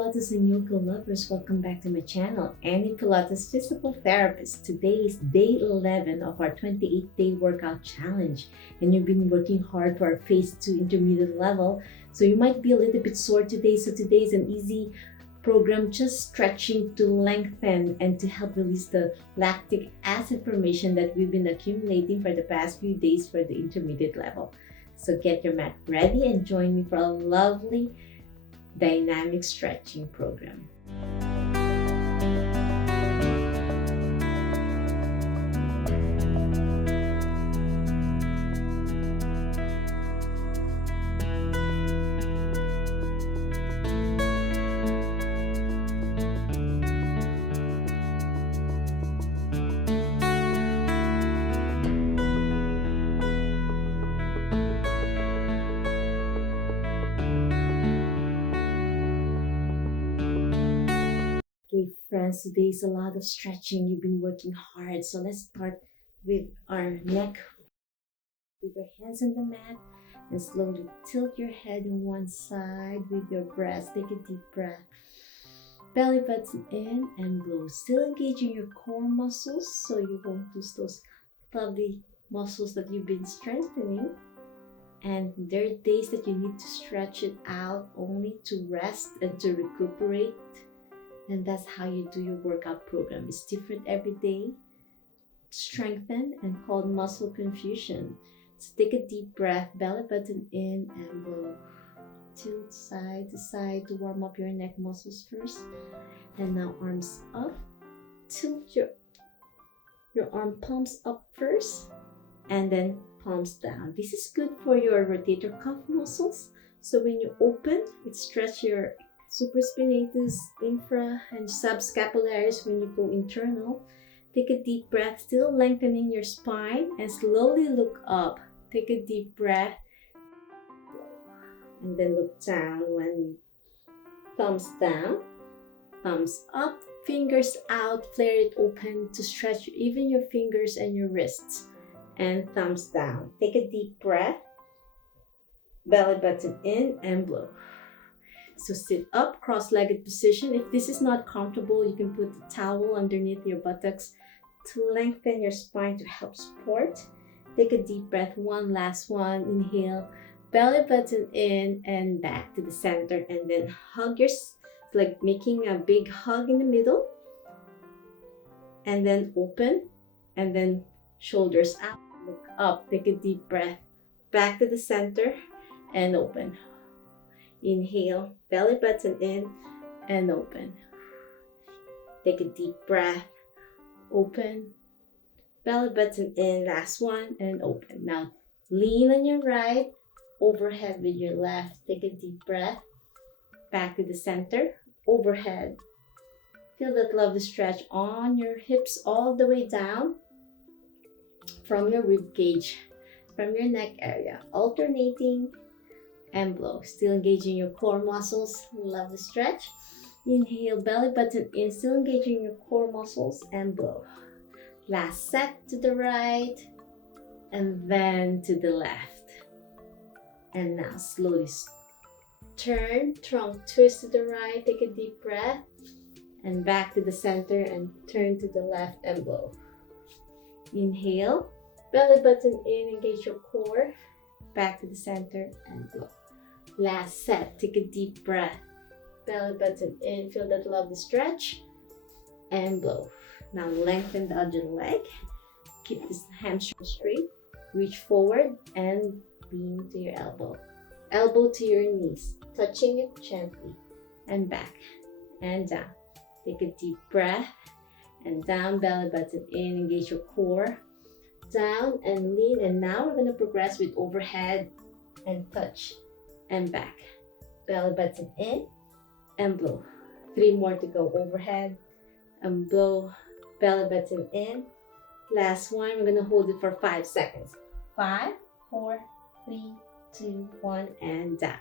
Pilates and Yoga Lovers, welcome back to my channel. Any Pilates physical therapist. Today is day 11 of our 28-day workout challenge, and you've been working hard for our phase 2 intermediate level, so you might be a little bit sore today. So today is an easy program, just stretching to lengthen and to help release the lactic acid formation that we've been accumulating for the past few days for the intermediate level. So get your mat ready and join me for a lovely dynamic stretching program. Okay, friends, today is a lot of stretching. You've been working hard. So let's start with our neck. With your hands on the mat and slowly tilt your head on one side with your breath. Take a deep breath. Belly button in and blow. Still engaging your core muscles so you won't lose those lovely muscles that you've been strengthening. And there are days that you need to stretch it out only to rest and to recuperate. And that's how you do your workout program. It's different every day. Strengthen and called muscle confusion. So take a deep breath, belly button in and blow. Tilt side to side to warm up your neck muscles first. And now arms up. Tilt your arm palms up first and then palms down. This is good for your rotator cuff muscles. So when you open, it stretches your supraspinatus, infra, and subscapularis when you go internal. Take a deep breath, still lengthening your spine, and slowly look up. Take a deep breath, and then look down when you thumbs down, thumbs up, fingers out, flare it open to stretch even your fingers and your wrists, and thumbs down. Take a deep breath, belly button in and blow. So sit up, cross-legged position. If this is not comfortable, you can put the towel underneath your buttocks to lengthen your spine to help support. Take a deep breath, one last one. Inhale, belly button in and back to the center, and then hug like making a big hug in the middle. And then open, and then shoulders out, look up, take a deep breath, back to the center, and open. Inhale, belly button in and open. Take a deep breath, open, belly button in, last one, and open. Now lean on your right, overhead with your left. Take a deep breath, back to the center, overhead. Feel that lovely stretch on your hips all the way down from your rib cage, from your neck area, alternating and blow. Still engaging your core muscles. Love the stretch. Inhale, belly button in, still engaging your core muscles and blow. Last set to the right and then to the left. And now slowly turn, trunk twist to the right, take a deep breath and back to the center and turn to the left and blow. Inhale, belly button in, engage your core, back to the center and blow. Last set, take a deep breath, belly button in, feel that lovely stretch and blow. Now lengthen the other leg, keep this hamstring straight, reach forward and lean to your elbow to your knees, touching it gently and back and down. Take a deep breath and down, belly button in, engage your core, down and lean. And now we're going to progress with overhead and touch and back, belly button in and blow. 3 more to go, overhead and blow, belly button in. Last one, we're gonna hold it for 5 seconds. 5, 4, 3, 2, 1, and down.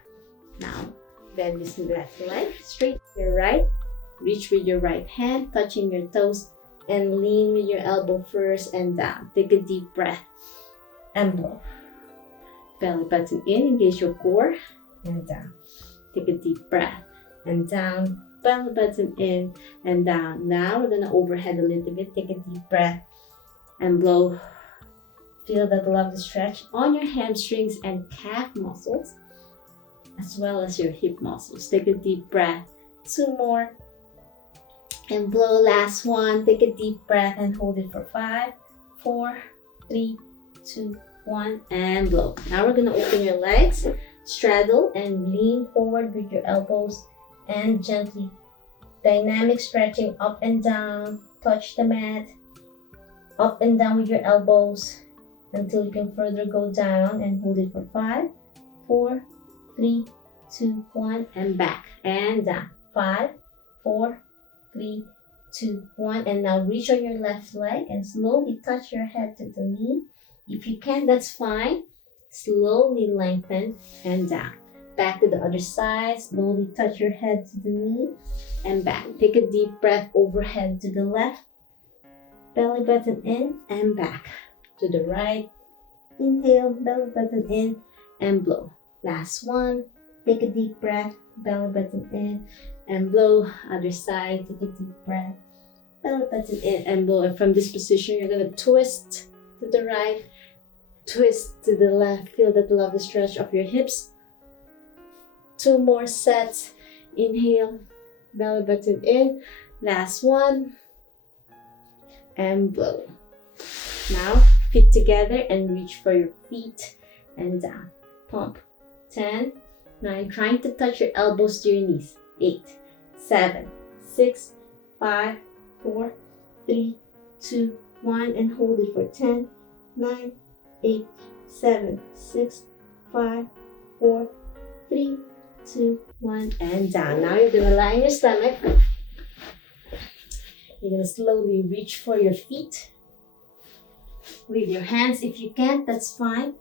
Now bend this left leg straight to your right, reach with your right hand, touching your toes, and lean with your elbow first and down. Take a deep breath and blow. Belly button in, engage your core and down. Take a deep breath and down, belly button in and down. Now we're gonna overhead a little bit. Take a deep breath and blow. Feel that lovely stretch on your hamstrings and calf muscles, as well as your hip muscles. Take a deep breath. 2 more. And blow. Last one. Take a deep breath and hold it for 5, 4, 3, 2, 1, and blow. Now we're gonna open your legs, straddle and lean forward with your elbows and gently dynamic stretching up and down. Touch the mat, up and down with your elbows until you can further go down, and hold it for 5, 4, 3, 2, 1, and back and down. 5, 4, 3, 2, 1, and now reach on your left leg and slowly touch your head to the knee. If you can, that's fine. Slowly lengthen and down. Back to the other side. Slowly touch your head to the knee and back. Take a deep breath overhead to the left. Belly button in and back. To the right. Inhale, belly button in and blow. Last one. Take a deep breath. Belly button in and blow. Other side. Take a deep breath. Belly button in and blow. And from this position, you're going to twist to the right. Twist to the left. Feel that lovely stretch of your hips. 2 more sets. Inhale, belly button in. Last one. And blow. Now, feet together and reach for your feet and down. Pump. 10, 9. Trying to touch your elbows to your knees. 8, 7, 6, 5, 4, 3, 2, 1. And hold it for 10, 9, 8, 7, 6, 5, 4, 3, 2, 1, and down. Now you're gonna lie on your stomach. You're gonna slowly reach for your feet with your hands. If you can't, that's fine.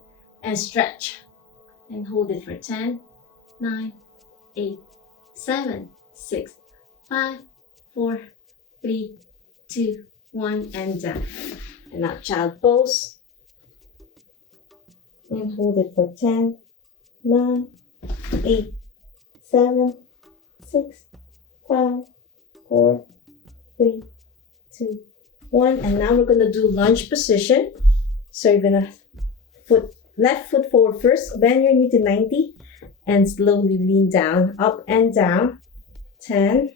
And stretch. And hold it for 10, 9, 8, 7, 6, 5, 4, 3, 2, 1, and down. And now child pose. And hold it for 10, 9, 8, 7, 6, 5, 4, 3, 2, 1. And now we're gonna do lunge position. So you're gonna left foot forward first, bend your knee to 90, and slowly lean down, up and down. 10,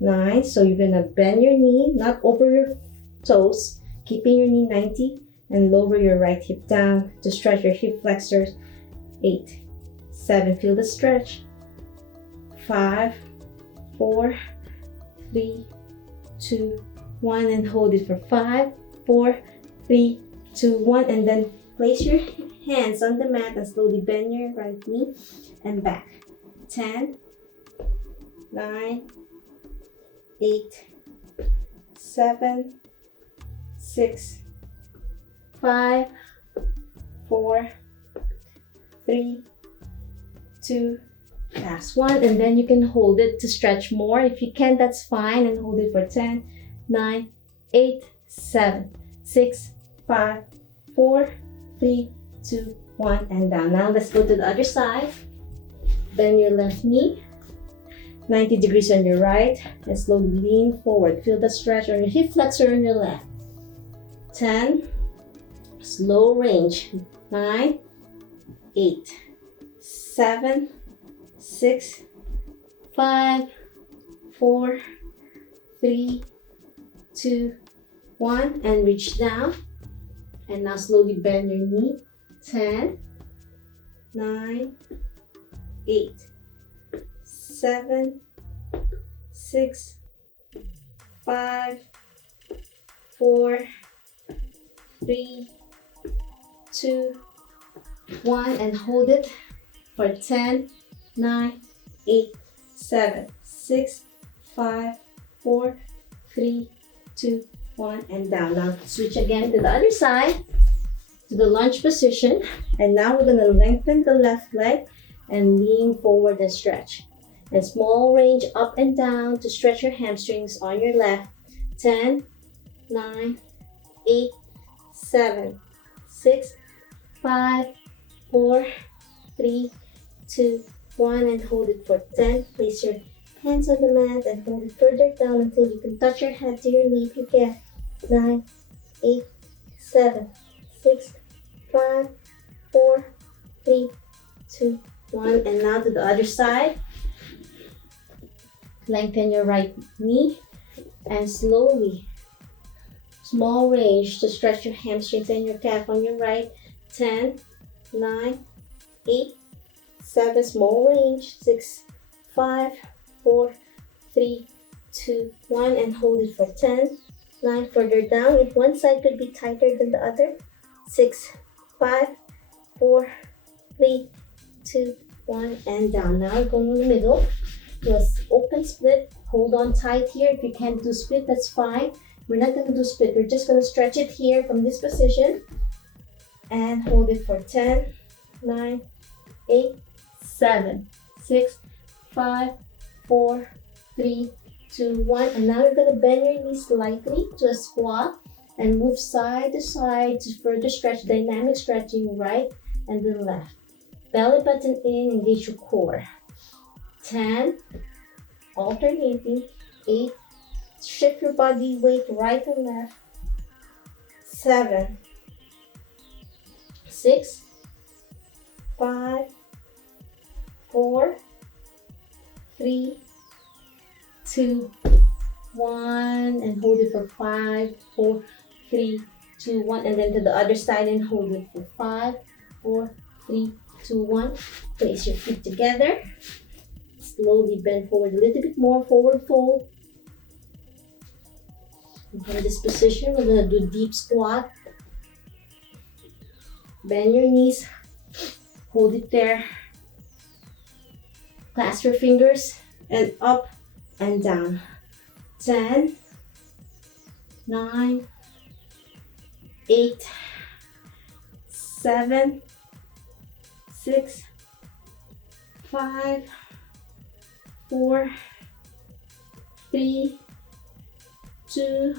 9. So you're gonna bend your knee, not over your toes, keeping your knee 90, and lower your right hip down to stretch your hip flexors. 8, 7. Feel the stretch. 5, 4, 3, 2, 1, and hold it for 5, 4, 3, 2, 1, and then place your hands on the mat and slowly bend your right knee and back. 10, 9, 8, 7, 6, 5, 4, 3, 2, last one, and then you can hold it to stretch more. If you can, that's fine, and hold it for 10, 9, 8, 7, 6, 5, 4, 3, 2, 1, and down. Now let's go to the other side. Bend your left knee 90 degrees on your right and slowly lean forward. Feel the stretch on your hip flexor on your left. 10, slow range. 9, 8, 7, 6, 5, 4, 3, 2, 1, and reach down. And now slowly bend your knee. 10, 9, 8, 7, 6, 5, 4, 3, 2, 1, and hold it for 10, 9, 8, 7, 6, 5, 4, 3, 2, 1, and down. Now switch again to the other side, to the lunge position. And now we're going to lengthen the left leg and lean forward and stretch. And small range up and down to stretch your hamstrings on your left. 10, 9, 8, 7, 6, 5, 4, 3, 2, 1, and hold it for 10. Place your hands on the mat and hold it further down until you can touch your head to your knee if you can. 9, 8, 7, 6, 5, 4, 3, 2, 1. And now to the other side. Lengthen your right knee and slowly, small range to stretch your hamstrings and your calf on your right. 10, 9, 8, 7, small range. 6, 5, 4, 3, 2, 1. And hold it for 10, 9. Further down, if one side could be tighter than the other. 6, 5, 4, 3, 2, 1. And down. Now we're going in the middle. Just open split. Hold on tight here. If you can't do split, that's fine. We're not going to do split. We're just going to stretch it here from this position. And hold it for 10, 9, 8, 7, 6, 5, 4, 3, 2, 1. And now you're going to bend your knees slightly to a squat and move side to side to further stretch, dynamic stretching right and then left. Belly button in, engage your core. 10, alternating. 8, shift your body weight right and left. 7, 6, 5, 4, 3, 2, 1. And hold it for 5, 4, 3, 2, 1. And then to the other side and hold it for 5, 4, 3, 2, 1. Place your feet together. Slowly bend forward a little bit more, forward fold. And from this position, we're going to do deep squat. Bend your knees, hold it there. Clasp your fingers and up and down. 10, 9, 8, 7, 6, 5, 4, 3, 2,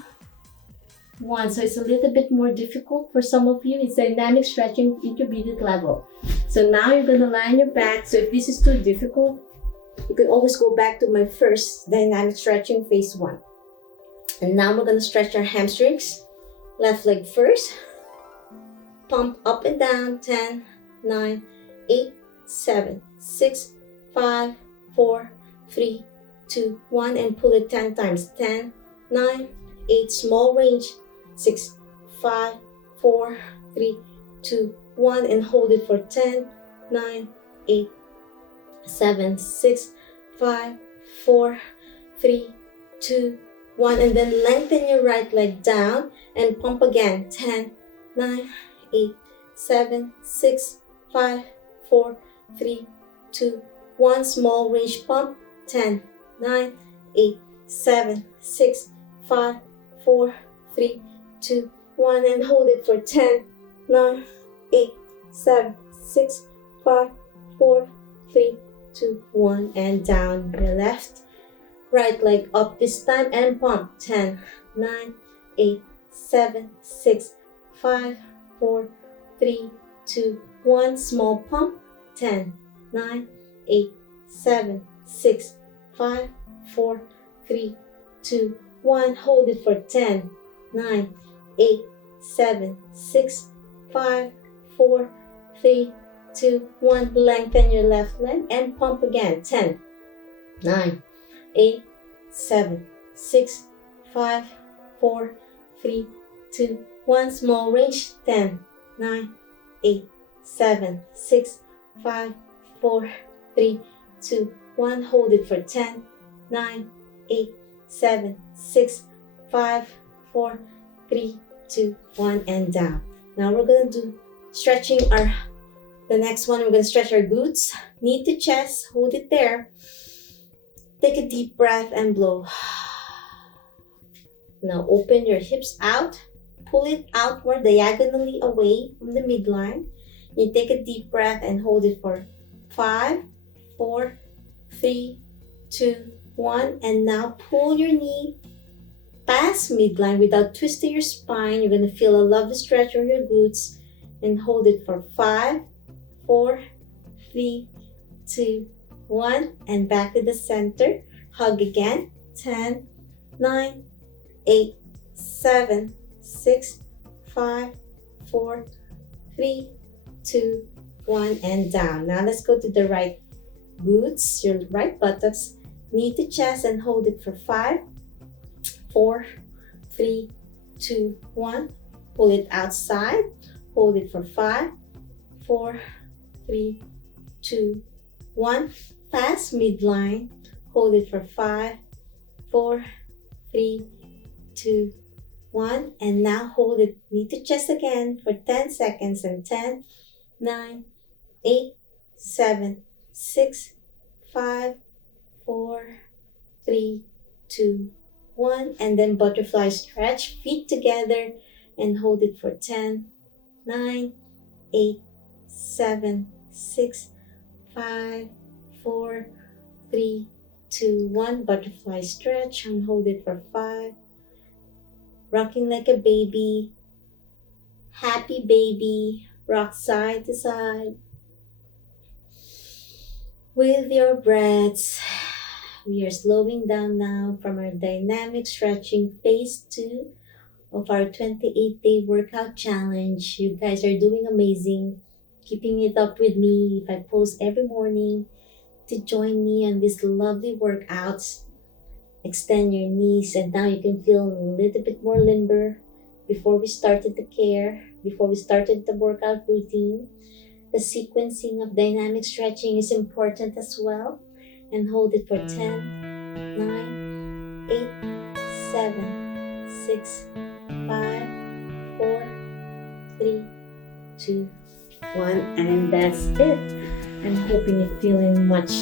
1. So it's a little bit more difficult for some of you. It's dynamic stretching, intermediate level. So now you're going to lie on your back. So if this is too difficult, you can always go back to my first dynamic stretching, phase 1. And now we're going to stretch our hamstrings. Left leg first. Pump up and down. 10, 9, 8, 7, 6, 5, 4, 3, 2, 1. And pull it 10 times. 10, 9, 8. Small range. 6, 5, 4, 3, 2, 1. And hold it for 10, 9, 8, 7, 6, 5, 4, 3, 2, 1. And then lengthen your right leg down and pump again. 10, 9, 8, 7, 6, 5, 4, 3, 2, 1. Small range pump. 10, 9, 8, 7, 6, 5, 4, 3, 2, 1. And hold it for 10, 9, 8, 7, 6, 5, 4, 3, 2, 1. And down your left. Right leg up this time and pump. 10, 9, 8, 7, 6, 5, 4, 3, 2, 1. Small pump. 10, 9, 8, 7, 6, 5, 4, 3, 2, 1. Hold it for 10, 9, 8, 7, 6, 5, 4, 3, 2, 1. Lengthen your left leg and pump again. 10, 9, 8, 7, 6, 5, 4, 3, 2, 1. Small range. 10, 9, 8, 7, 6, 5, 4, 3, 2, 1. Hold it for 10, 9, 8, 7, 6, 5, 4, 3, 2, 1. And down. Now we're going to do stretching the next one. We're going to stretch our glutes. Knee to chest. Hold it there. Take a deep breath and blow. Now open your hips out. Pull it outward diagonally away from the midline. You take a deep breath and hold it for 5, 4, 3, 2, 1. And now pull your knee past midline without twisting your spine. You're going to feel a lovely stretch on your glutes. And hold it for 5, 4, 3, 2, 1. And back to the center. Hug again. 10, 9, 8, 7, 6, 5, 4, 3, 2, 1, and down. Now let's go to the right glutes, your right buttocks, knee to chest, and hold it for 5, 4, 3, 2, 1. Pull it outside. Hold it for 5, 4, 3, 2, 1. Pass midline. Hold it for 5, 4, 3, 2, 1. And now hold it knee to chest again for 10 seconds. And 10, 9, 8, 7, 6, 5, 4, 3, 2, 1. And then butterfly stretch. Feet together and hold it for 10, 9, 8, 7, 6, 5, 4, 3, 2, 1. Butterfly stretch and hold it for 5. Rocking like a baby. Happy baby. Rock side to side. With your breaths, we are slowing down now from our dynamic stretching phase 2 of our 28-day workout challenge. You guys are doing amazing. Keeping it up with me. If I post every morning to join me on these lovely workouts. Extend your knees, and now you can feel a little bit more limber. Before we started the workout routine, the sequencing of dynamic stretching is important as well. And hold it for 10, 9, 8, 7, 6, 5, 4, 3, 2, 1. And that's it. I'm hoping you're feeling much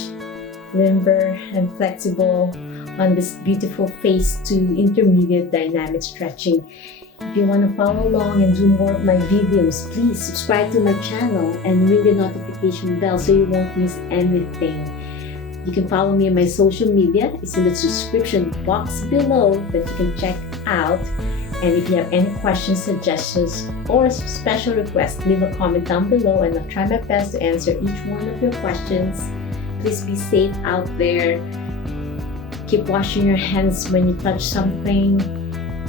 limber and flexible on this beautiful phase 2 intermediate dynamic stretching. If you want to follow along and do more of my videos, please subscribe to my channel and ring the notification bell so you won't miss anything. You can follow me on my social media. It's in the description box below that you can check out. And if you have any questions, suggestions, or special requests, leave a comment down below and I'll try my best to answer each one of your questions. Please be safe out there. Keep washing your hands when you touch something,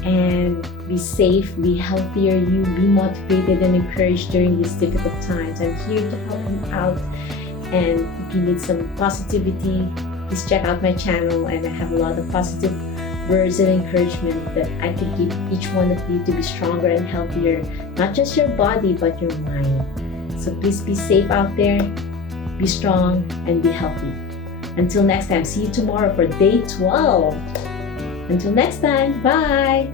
and be safe, be healthier, you be motivated and encouraged during these difficult times. I'm here to help you out, and if you need some positivity, please check out my channel, and I have a lot of positive words and encouragement that I can give each one of you to be stronger and healthier, not just your body but your mind. So please be safe out there, be strong, and be healthy. Until next time, see you tomorrow for day 12. Until next time, bye!